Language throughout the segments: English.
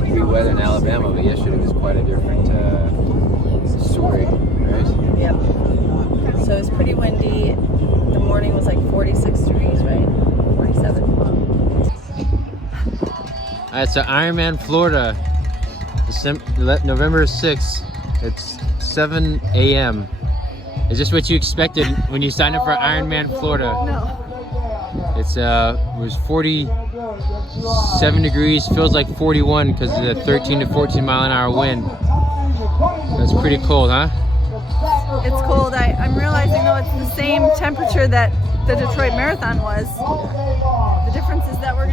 98-degree weather in Alabama, but yesterday was quite a different story, right? Yep. So it was pretty windy. The morning was like 46 degrees, right? 47. Alright, so Ironman Florida, November 6th. It's 7 a.m. Is this what you expected when you signed up for Ironman Florida? No. It was 47 degrees, feels like 41 because of the 13 to 14 mile an hour wind. That's pretty cold, huh? It's cold. I'm realizing though it's the same temperature that the Detroit Marathon was. The difference is that we're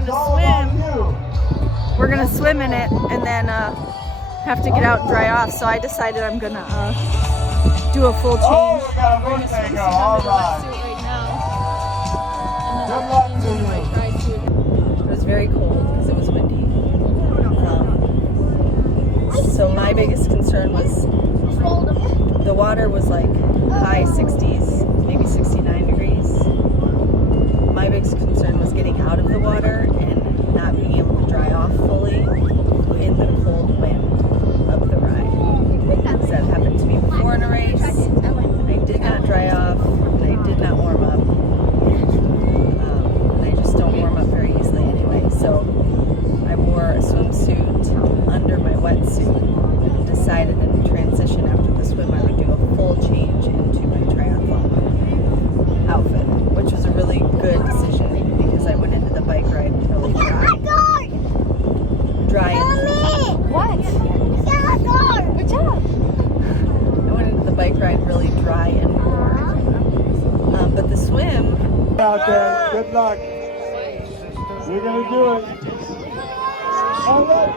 gonna swim in it and then have to get out and dry off. So I decided I'm gonna do a full change. I'm wearing a swimsuit under the wetsuit right now. And then I'll change into my dry suit. It was very cold because it was windy. So my biggest concern was the water was like high 60s, maybe 69 degrees. My biggest concern was getting out of the water and not being able to dry off fully in the cold wind of the ride. Because that happened to me before in a race. I did not dry off, and I did not warm up. And I just don't warm up very easily anyway. So I wore a swimsuit under my wetsuit and decided in transition after the swim I would do a full change into my triathlon outfit, which was a really good decision because I went into the bike ride really dry. What? Good job. I went into the bike ride really dry and warm. But the swim. Out there, good luck. You're gonna do it. All right,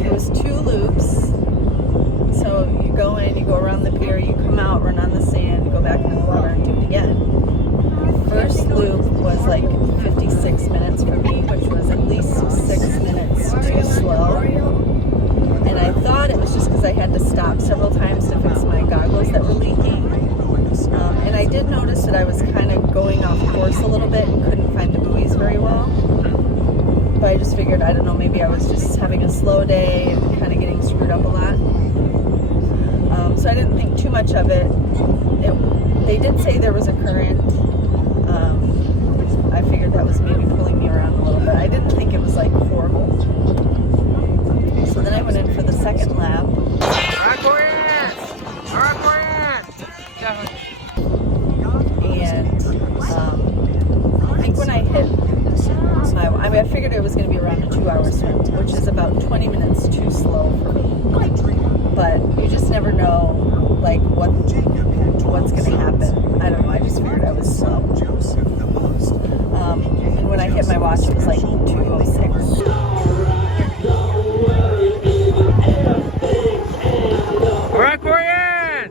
It was 2 loops. So you go in, you go around the pier, you come out, run on the sand, you go back into the water and do it again. First loop was like 56 minutes for me, which was at least 6 minutes too slow. And I thought it was just because I had to stop several times to fix my goggles that were leaking. And I did notice that I was kind of going off course a little bit and couldn't find the buoys very well. But I just figured, I don't know, maybe I was just having a slow day and kind of getting screwed up a lot. So I didn't think too much of it. They did say there was a current. I figured that was maybe pulling me around a little bit. I didn't think it was like horrible. So then I went in for the second lap. And I think when I hit I figured it was going to be around a 2-hour swim, which is about 20 minutes too slow for me. But you just never know, like, what's going to happen. I don't know, I just figured I was slow. And when I hit my watch, it was like 2:06. All right, Corian!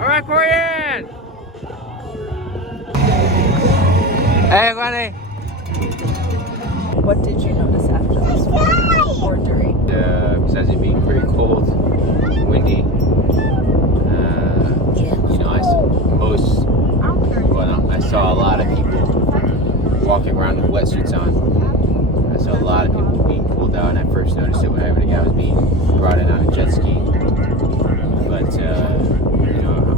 All right, Corian! Hey, Lenny! What did you notice after this one or during? Besides it being pretty cold, windy, I saw a lot of people walking around with wetsuits on. I saw a lot of people being pulled out, and I first noticed it when a guy was being brought in on a jet ski. But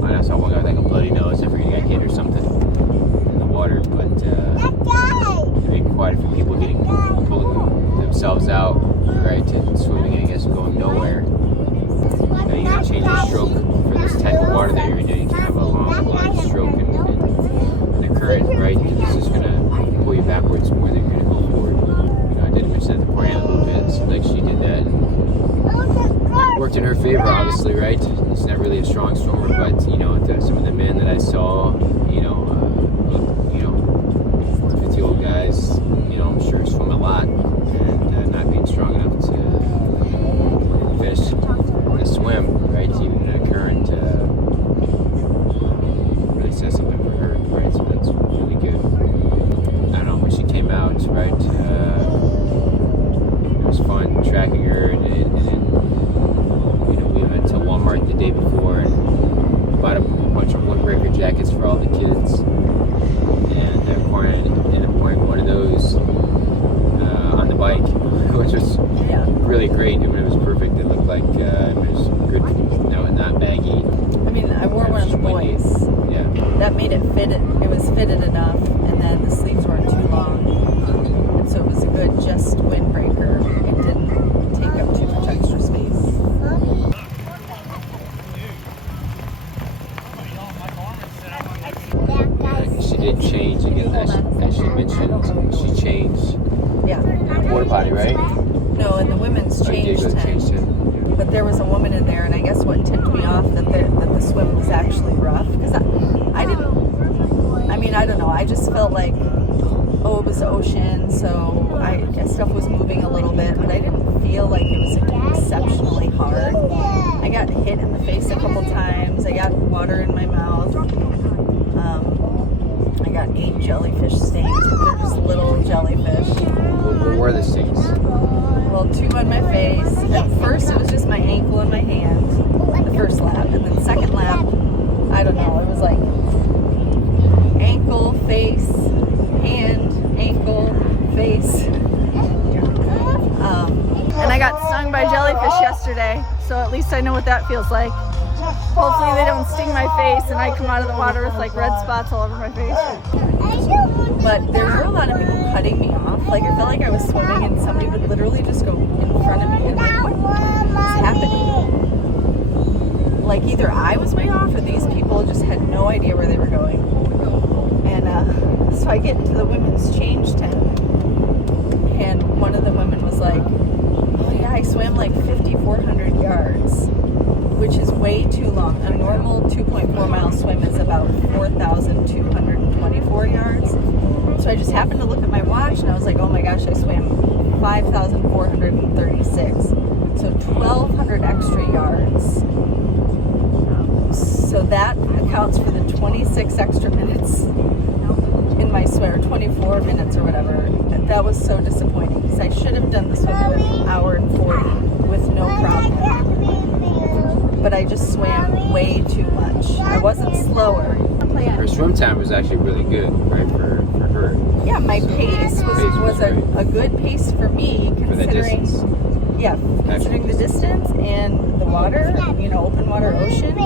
and I saw one guy with like a bloody nose. I figured he got hit or something in the water. But quite a few people pulling themselves out, right, and swimming, I guess, going nowhere. You gotta change your stroke for this type of water that you're in. You can have a long stroke and the current, right? This is gonna pull you backwards more than you're gonna go forward. I did miss that the Corian a little bit. It seemed like she did that. Worked in her favor, obviously, right? It's not really a strong swimmer, but some of the men that I saw, 50-year-old guys, I'm sure swim a lot and not being strong enough to finish the swim, right? Even the current really says something for her, right? So that's really good. I don't know, when she came out, right? It was fun tracking her and really great. When it was perfect, it looked like it was good, not baggy. I mean, I wore one of the buoys. Yeah. That made it fit. It was fitted enough, and then the sleeves weren't too long, and so it was a good just windbreaker. It didn't take up too much extra space. She did change again, as she mentioned. She changed. Yeah. Porta potty, right? No, in the women's change tent. But there was a woman in there, and I guess what tipped me off that the swim was actually rough, because I don't know. I just felt like, oh, it was the ocean, so stuff was moving a little bit, but I didn't feel like it was exceptionally hard. I got hit in the face a couple times. I got water in my mouth. I got 8 jellyfish stings, but they're just little jellyfish. What were the stings? Well, 2 on my face. At first, it was just my ankle and my hand, the first lap. And then second lap, I don't know, it was like ankle, face, hand, ankle, face. And I got stung by jellyfish yesterday, so at least I know what that feels like. Hopefully they don't sting my face and I come out of the water with like red spots all over my face. But there were a lot of people cutting me off. Like, I felt like I was swimming and somebody would literally just go in front of me and like, what's happening? Like, either I was way off or these people just had no idea where they were going. And so I get into the women's change tent, and one of the women was like, oh yeah, I swam like 5,400 yards, which is way too long. A normal 2.4 mile swim is about 4,224 yards. So I just happened to look at my watch and I was like, oh my gosh, I swam 5,436. So 1,200 extra yards. So that accounts for the 26 extra minutes in my swim, or 24 minutes or whatever. That was so disappointing, because I should have done the swim in an hour and 40 with no problem. But I just swam way too much. I wasn't slower. Her swim time was actually really good, right, for her. Yeah, my pace was a good pace for me, considering the distance and the water, open water ocean.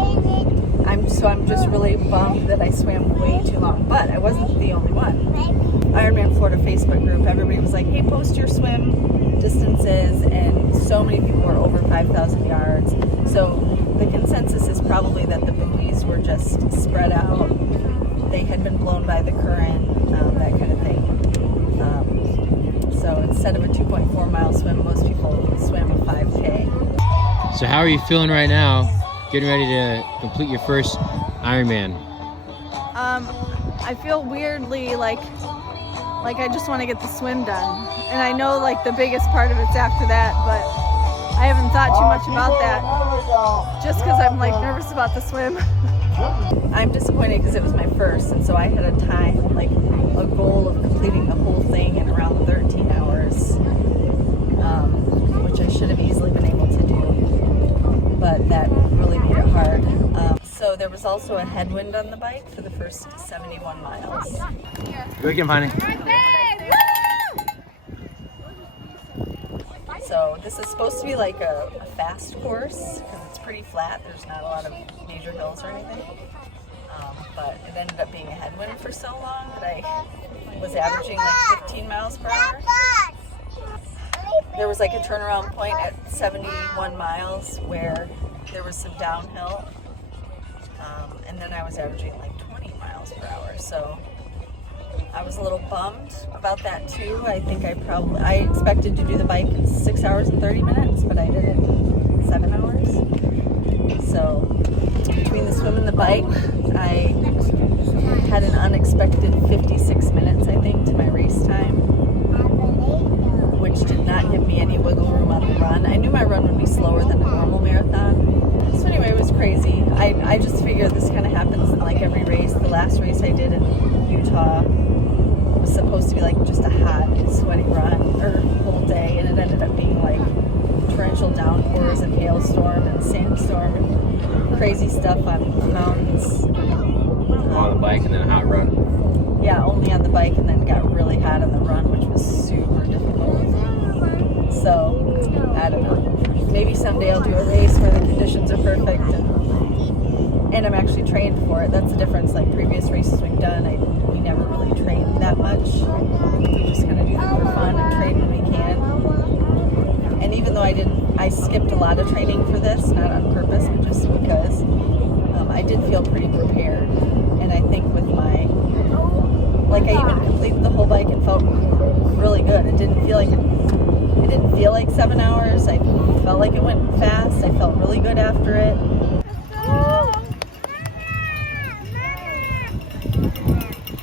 I'm just really bummed that I swam way too long, but I wasn't the only one. Ironman Florida Facebook group, everybody was like, hey, post your swim distances, and so many people were over 5,000 yards. So the consensus is probably that the buoys were just spread out. They had been blown by the current, that kind of thing. So instead of a 2.4 mile swim, most people swam a 5K. So how are you feeling right now, getting ready to complete your first Ironman? I feel weirdly like I just want to get the swim done. And I know like the biggest part of it's after that, but I haven't thought too much about that just because I'm like nervous about the swim. I'm disappointed because it was my first, and so I had a time, like a goal of completing the whole thing in around 13 hours, which I should have easily been able to do, but that really made it hard. So there was also a headwind on the bike for the first 71 miles. Go again, honey. So this is supposed to be like a fast course because it's pretty flat. There's not a lot of major hills or anything. But it ended up being a headwind for so long that I was averaging like 15 miles per hour. There was like a turnaround point at 71 miles where there was some downhill. And then I was averaging like 20 miles per hour. So I was a little bummed about that too. I think I expected to do the bike in 6 hours and 30 minutes, but I did it in 7 hours. So between the swim and the bike, I had an unexpected 56 minutes, I think, to my race time, which did not give me any wiggle room on the run. I knew my run would be slower than a normal marathon. So anyway, it was crazy. I just figure this kind of happens in like every race. The last race I did in Utah was supposed to be like just a hot, sweaty run or whole day, and it ended up being like torrential downpours and hailstorm and sandstorm and crazy stuff on mountains. On the bike and then a hot run. Yeah, only on the bike, and then got really hot on the run, which was super difficult. So I don't know. Maybe someday I'll do a race where the conditions are perfect and I'm actually trained for it. That's the difference. Like previous races we've done, we never really trained that much. We just kind of do them for fun and train when we can. And even though I skipped a lot of training for this, not on purpose, but just because I did feel pretty prepared. And I think with I even completed the whole bike and felt really good. It didn't feel like 7 hours. I felt like it went fast. I felt really good after it.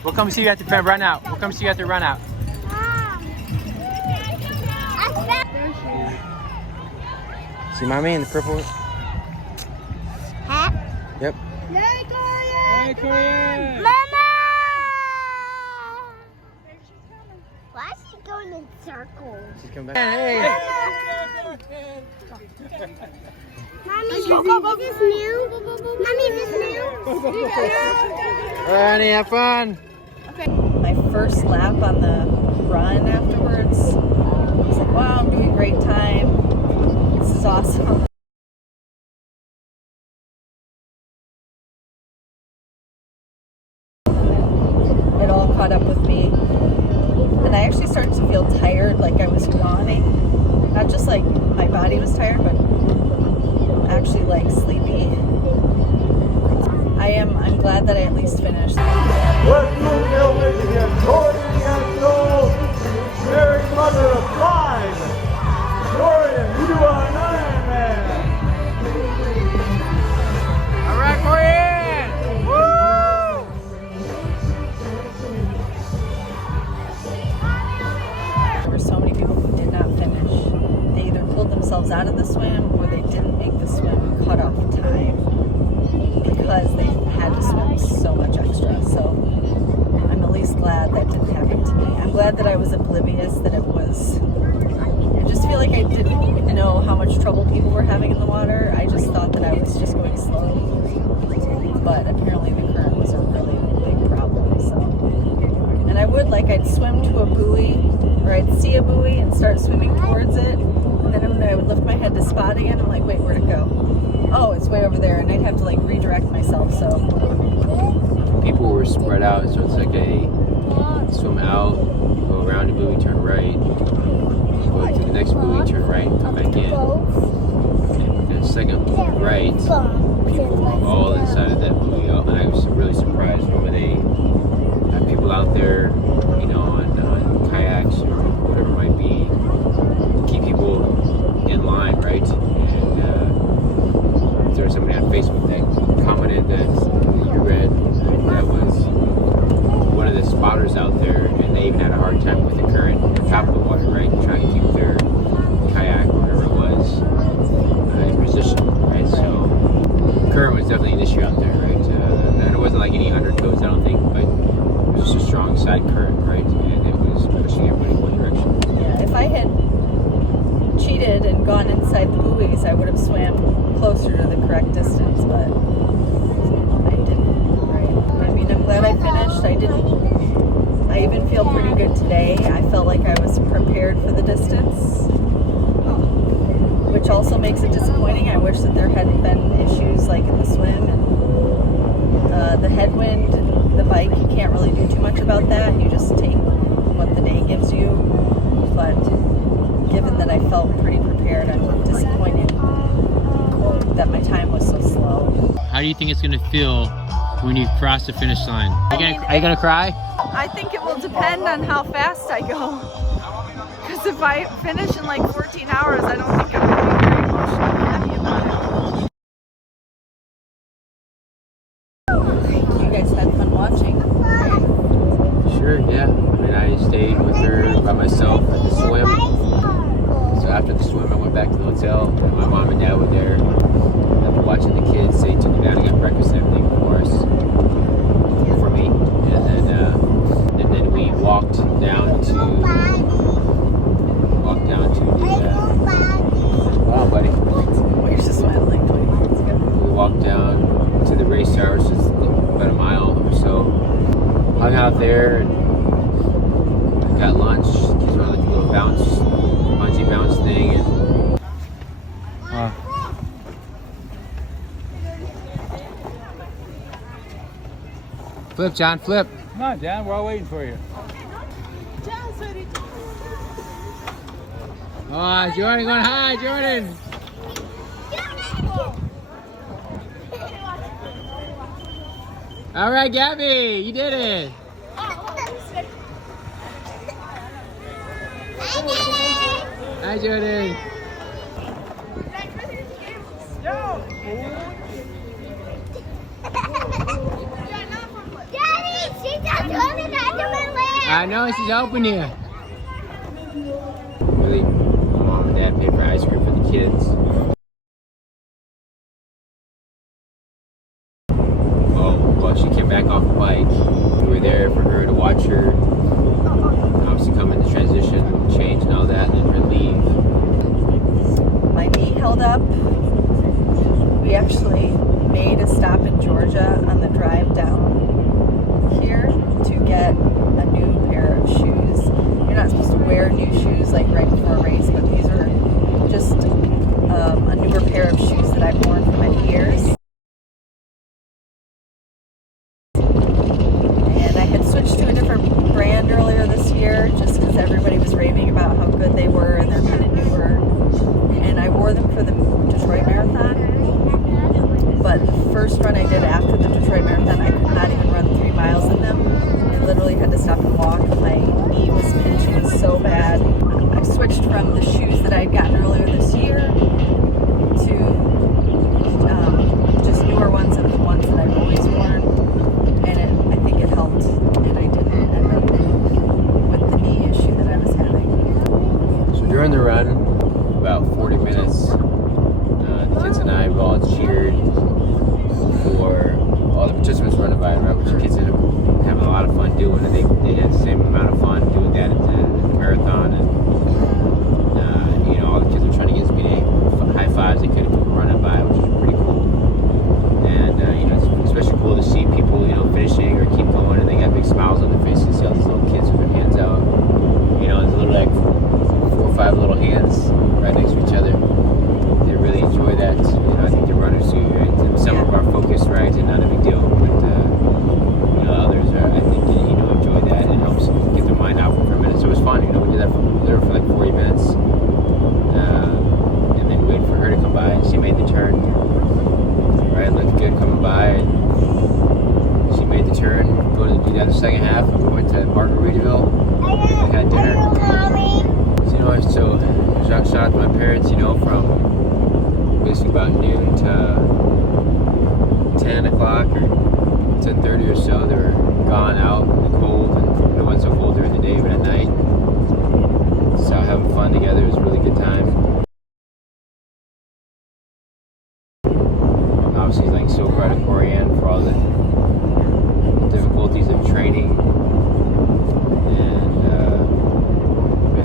We'll come see you at the run out. We'll come see you at the run out. See mommy in the purple hat? Yep. Hey, Korean! Hey, Korean! Mama! Why is she going in circles? She's coming back. Hey! Mommy, is this new? Mommy, is this new? Alright, honey, have fun. My first lap on the run afterwards, I was like, wow, I'm doing a great time. This is awesome. It all caught up with me. And I actually started to feel tired, like I was yawning. Not just like my body was tired, but actually like sleepy. I'm glad that I at least finished. Let's move now, Michigan. Dorian Yasso, married mother of 5. Dorian, you are an Ironman. All right, Korean! Woo! There were so many people who did not finish. They either pulled themselves out of the swim or they didn't make the swim cutoff time because they had to swim so much extra. So I'm at least glad that didn't happen to me. I'm glad that I was oblivious that it was. I just feel like I didn't know how much trouble people were having in the water. I just thought that I was just going slow. But apparently the current was a really big problem. So, and I'd swim to a buoy, or I'd see a buoy and start swimming towards it. And then I would lift my head to spot again. I'm like, wait, where'd it go? Oh, it's way over there. And I'd have to like redirect myself. So People were spread out, so it's like a swim out, go around the buoy, turn right, go to the next buoy, turn right, come back in. And the second right, people were all inside of that buoy. And I was really surprised when they have people out there, you know, on kayaks or whatever it might be, to keep people in line, right? And there was somebody on Facebook that commented that you read that was one of the spotters out there, and they even had a hard time with the current at the top of the water, right? Trying to keep their kayak or whatever it was in position, right? So current was definitely an issue out there, right? And it wasn't like any undertows, I don't think, but it was just a strong side current, right? And it was pushing everybody in one direction. yeah, if I had cheated and gone inside the buoys, I would have swam closer to the correct distance, but I didn't, right? I mean, I'm glad I finished. I even feel pretty good today. I felt like I was prepared for the distance, which also makes it disappointing. I wish that there hadn't been issues like in the swim and the headwind, the bike. You can't really do too much about that. You just take what the day gives you. But given that I felt pretty prepared, I'm disappointed that my time was so slow. How do you think it's going to feel when you cross the finish line? Are you gonna cry? I think it will depend on how fast I go. Because if I finish in like 14 hours, I don't think I'm going to be very emotionally happy about it. You guys had fun watching, right? Sure, yeah. I mean, I stayed with her by myself at the swim. So after the swim, I went back to the hotel, and my mom and dad were there. After watching the kids, they took me down and got breakfast and everything for me. And then we walked down to the wow, buddy. Well, you're just smiling. We walked down to the race tower, which is about a mile or so. Hung out there and got lunch. Just went like a little bungee bounce thing, and Flip, John, flip. Come on, John, we're all waiting for you. Oh, Jordan going high, Jordan. All right, Gabby, you did it. Hi, Jordan. I know, she's helping you. Really, mom and dad paid for ice cream for the kids. Oh, well, she came back off the bike. We were there for her to watch her obviously come into transition, change and all that, and then her leave. My knee held up. We actually made a stop in Georgia on the drive down here to get a new pair of shoes. You're not supposed to wear new shoes like right before a race, but these are just a newer pair of shoes that I've worn for many years. And I had switched to a different brand earlier this year just because everybody was raving about how good they were and they're kind of newer. And I wore them for the Detroit Marathon. But the first run I did after the Detroit Marathon, I could not even run 3 miles in them. I literally had to stop and walk. My knee was pinching so bad. I switched from the shoes that I had gotten earlier this year to just newer ones and the ones that I've always worn. And I think it helped. And I didn't end up with the knee issue that I was having. So during the run, about 40 minutes, the kids and I all cheered for all the participants running by, right? Which the kids ended up having a lot of fun doing, and they had the same amount of fun doing that at the marathon. And you know, all the kids were trying to get as many high fives they could of people running by, which was pretty cool. And you know, it's especially cool to see people, you know, finishing or keep going, and they got big smiles on their faces. You see all these little kids with their hands out. You know, it's little like 4 or 5 little hands right next to each other. They really enjoy that. You know, I think the runners do. Right? Some of our focused rides are not a big deal, but you know, others are. I think you know, enjoy that. It helps get their mind out for a minute. So it was fun. You know, we did that for like 40 minutes, and then waited for her to come by. And she made the turn. Right, looked good coming by. And she made the turn. Go to do that in the second half. And we went to Margaritaville. And had dinner. So, you know, so shout out to my parents. You know, from basically about noon to 10 o'clock or 10:30 or so, they were gone out in the cold, and it wasn't so cold during the day, but at night. So having fun together, it was a really good time. Obviously, like, so proud of Corianne for all the difficulties of training and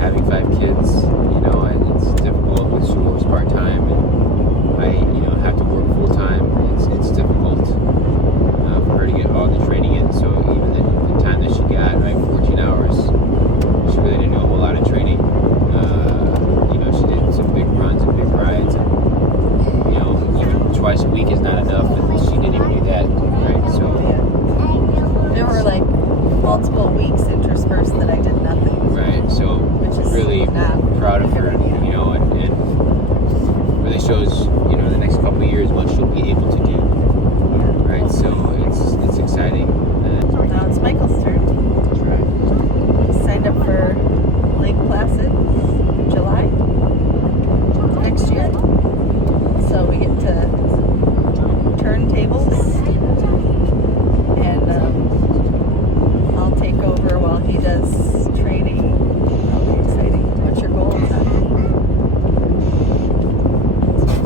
having 5 kids, you know, and it's difficult when she works part-time and I, you know, have to work full-time. It's difficult for her to get all the training in. So even the time that she got, right, 14 hours, she really didn't do a whole lot of training. You know, she did some big runs and big rides, and you know, even twice a week is not enough, and she didn't even do that, right? So there were like multiple weeks interspersed that I did nothing. Right. So which is really not proud of her, you know, and really shows, you know, the next couple of years what she'll be able to do. Right, so it's exciting. Now it's Michael's turn. That's right. He signed up for Lake Placid in July next year. So we get to turn tables, and I'll take over while he does training. That'll be exciting. What's your goal?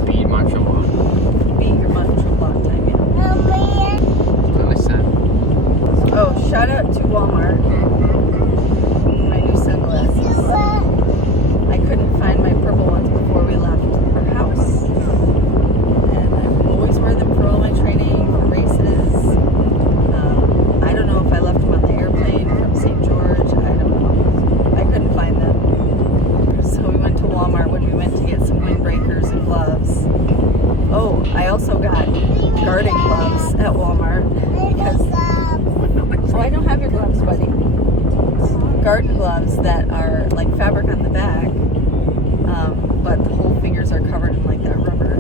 Beat Montreal. Beat your Montreal time, yeah. Listen. Oh, shout out to fabric on the back, but the whole fingers are covered in like that rubber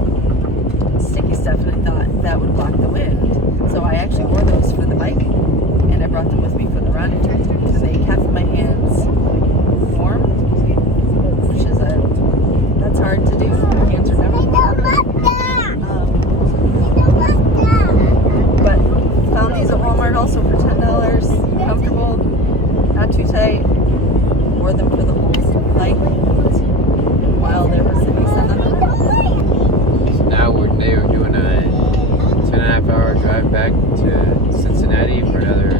sticky stuff, and I thought that would block the wind. So I actually wore those for the bike, and I brought them with me for the run, and they kept my hands warm, which is that's hard to do. My hands are never warm. But found these at Walmart also for $10. Comfortable, not too tight. Wore them for the whole bike while there was the sun on the road. So now they were doing a 10.5-hour drive back to Cincinnati for another